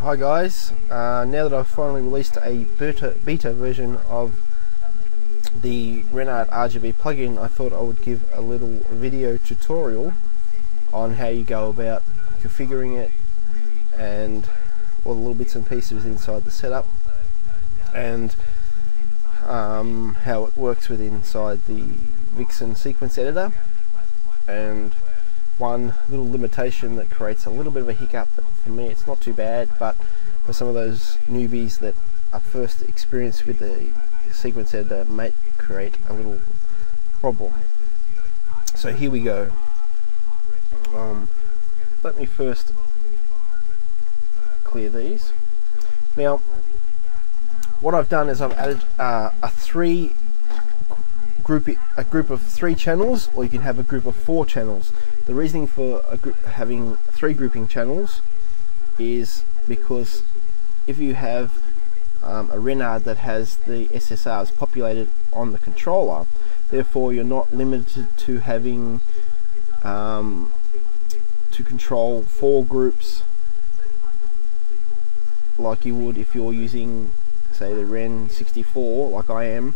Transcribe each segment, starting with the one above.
Hi guys, now that I've finally released a beta version of the Renard RGB plugin, I thought I would give a little video tutorial on how you go about configuring it and all the little bits and pieces inside the setup, and how it works inside the Vixen sequence editor. And one little limitation that creates a little bit of a hiccup, but for me it's not too bad, but for some of those newbies that are first experienced with the sequence editor might create a little problem. So here we go. Let me first clear these. Now what I've done is I've added a group of 3 channels, or you can have a group of 4 channels. The reasoning for having 3 grouping channels is because if you have a Renard that has the SSRs populated on the controller, therefore you're not limited to having to control 4 groups like you would if you're using, say, the Ren 64 like I am,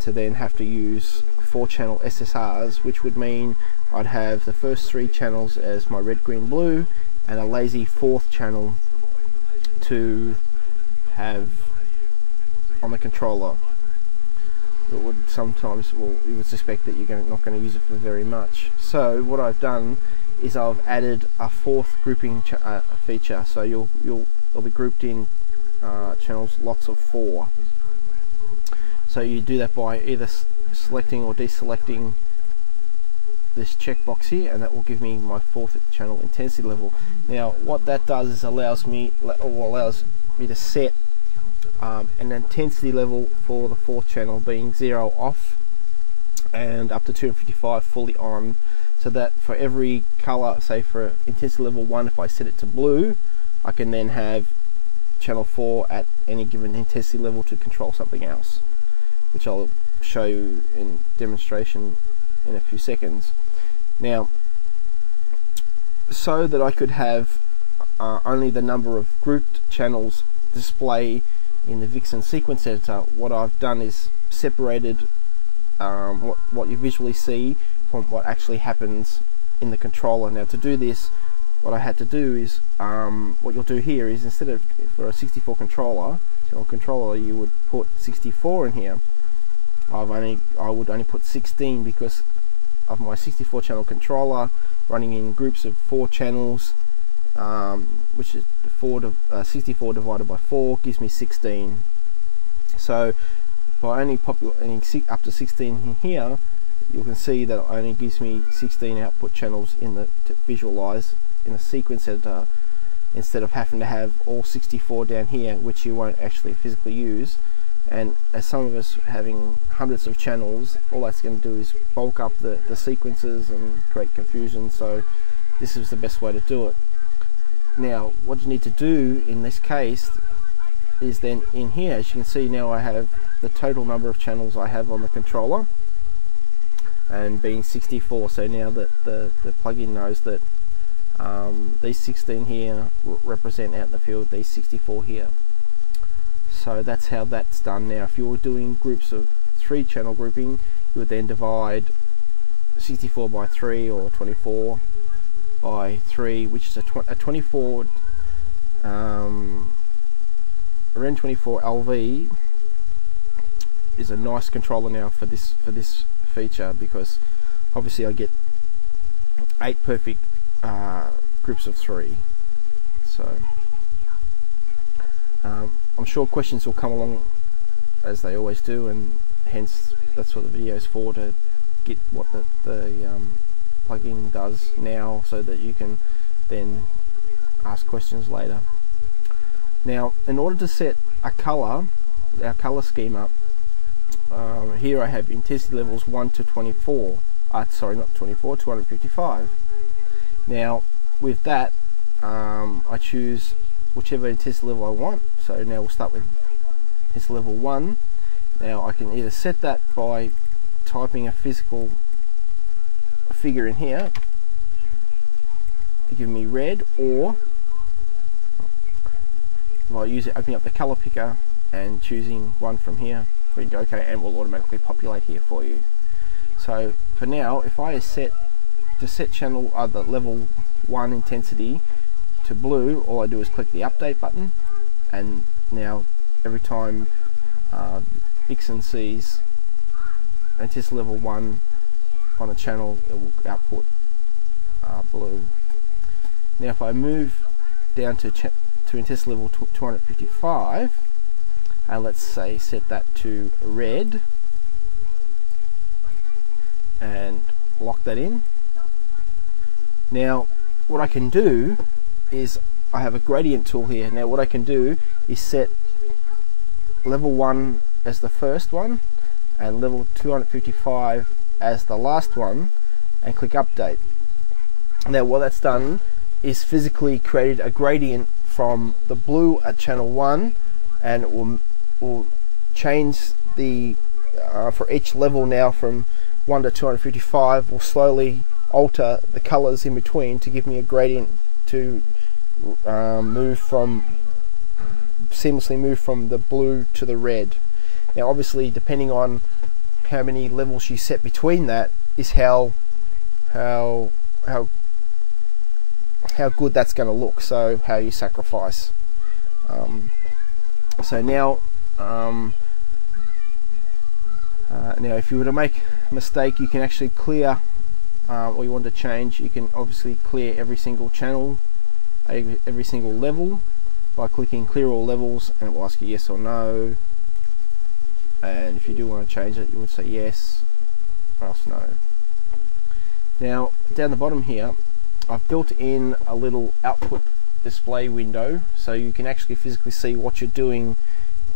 to then have to use 4 channel SSRs, which would mean I'd have the first 3 channels as my red, green, blue, and a lazy 4th channel to have on the controller. It would sometimes, well, you would suspect that you're not going to use it for very much. So what I've done is I've added a 4th grouping feature. So they'll be grouped in channels lots of 4. So you do that by either selecting or deselecting this checkbox here, and that will give me my 4th channel intensity level. Now what that does is allows me to set an intensity level for the 4th channel being 0 off and up to 255 fully on, so that for every color, say for intensity level 1, if I set it to blue, I can then have channel 4 at any given intensity level to control something else, which I'll show you in demonstration in a few seconds. Now, so that I could have only the number of grouped channels display in the Vixen sequence editor, what I've done is separated what you visually see from what actually happens in the controller. Now to do this, what I had to do is, what you'll do here is, instead of for a 64 controller, you would put 64 in here. I would only put 16 because of my 64 channel controller running in groups of 4 channels, which is 64 divided by 4 gives me 16. So by only populating up to 16 here, you can see that it only gives me 16 output channels to visualize in a sequence editor, instead of having to have all 64 down here, which you won't actually physically use. And as some of us having hundreds of channels, all that's going to do is bulk up the sequences and create confusion. So this is the best way to do it. Now what you need to do in this case is then in here, as you can see now, I have the total number of channels I have on the controller, and being 64. So now that the plugin knows that these 16 here represent out in the field these 64 here. So that's how that's done. Now if you were doing groups of 3 channel grouping, you would then divide 64 by 3 or 24 by 3, which is a 24 Ren 24 LV is a nice controller now for this feature, because obviously I get 8 perfect groups of 3. So I'm sure questions will come along as they always do, and hence that's what the video is for, to get what the plugin does now, so that you can then ask questions later. Now in order to set a color, our color scheme up, here I have intensity levels 1 to 24, sorry, not 24, 255. Now with that, I choose whichever intensity level I want. So now we'll start with intensity level 1. Now I can either set that by typing a physical figure in here to give me red, or by opening up the color picker and choosing one from here, we can go OK, and will automatically populate here for you. So for now, if I set channel the level 1 intensity to blue, all I do is click the update button, and now every time Vixen sees intensity level 1 on a channel, it will output blue. Now if I move down to intensity level 255, and let's say set that to red and lock that in. Now what I can do is I have a gradient tool here. Now what I can do is set level 1 as the first one and level 255 as the last one, and click update. Now what that's done is physically created a gradient from the blue at channel 1, and it will change the for each level now from 1 to 255 will slowly alter the colors in between to give me a gradient to seamlessly move from the blue to the red. Now obviously depending on how many levels you set between that is how good that's going to look, so how you sacrifice. So now now if you were to make a mistake, you can actually clear what you want to change. You can obviously clear every single channel, every single level by clicking clear all levels, and it will ask you yes or no, and if you do want to change it, you would say yes or else no. Now down the bottom here I've built in a little output display window, so you can actually physically see what you're doing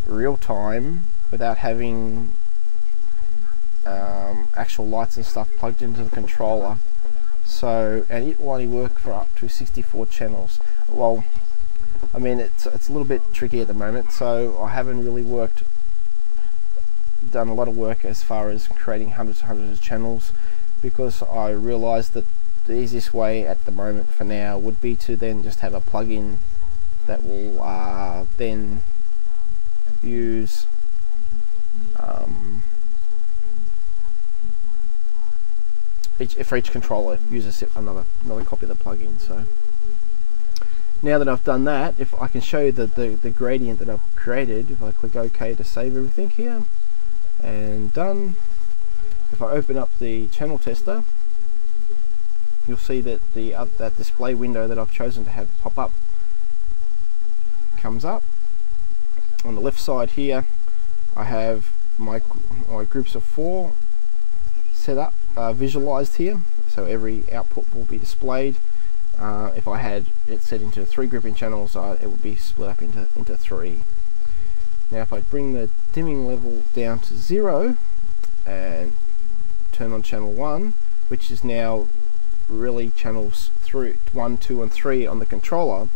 real time without having actual lights and stuff plugged into the controller. So, and it will only work for up to 64 channels. Well, I mean it's a little bit tricky at the moment, so I haven't really done a lot of work as far as creating hundreds of channels, because I realized that the easiest way at the moment for now would be to then just have a plugin that will then use for each controller use another copy of the plugin. So now that I've done that, if I can show you the gradient that I've created, if I click OK to save everything here and done, if I open up the channel tester, you'll see that that display window that I've chosen to have pop up comes up. On the left side here I have my groups of 4 set up, visualized here, so every output will be displayed. If I had it set into 3 grouping channels, it would be split up into 3. Now if I bring the dimming level down to 0 and turn on channel 1, which is now really channels 1, 2 and 3 on the controller,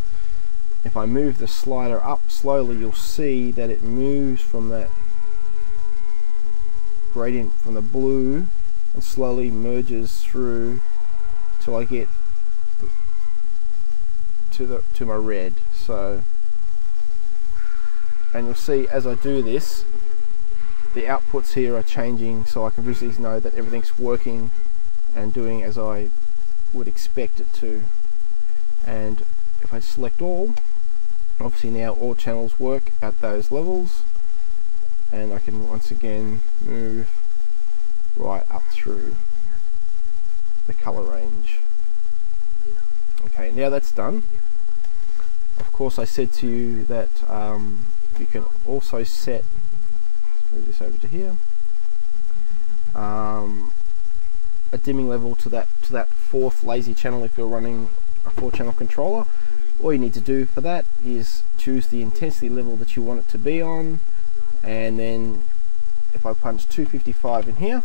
if I move the slider up slowly, you'll see that it moves from that gradient from the blue and slowly merges through till I get to my red. So, and you'll see as I do this, the outputs here are changing, so I can visually know that everything's working and doing as I would expect it to. And if I select all, obviously now all channels work at those levels, and I can once again move right up through the color range. Okay, now that's done. Of course I said to you that you can also set, let's move this over to here, a dimming level to that 4th lazy channel if you're running a 4-channel controller. All you need to do for that is choose the intensity level that you want it to be on, and then if I punch 255 in here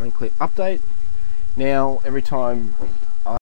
and click update, now every time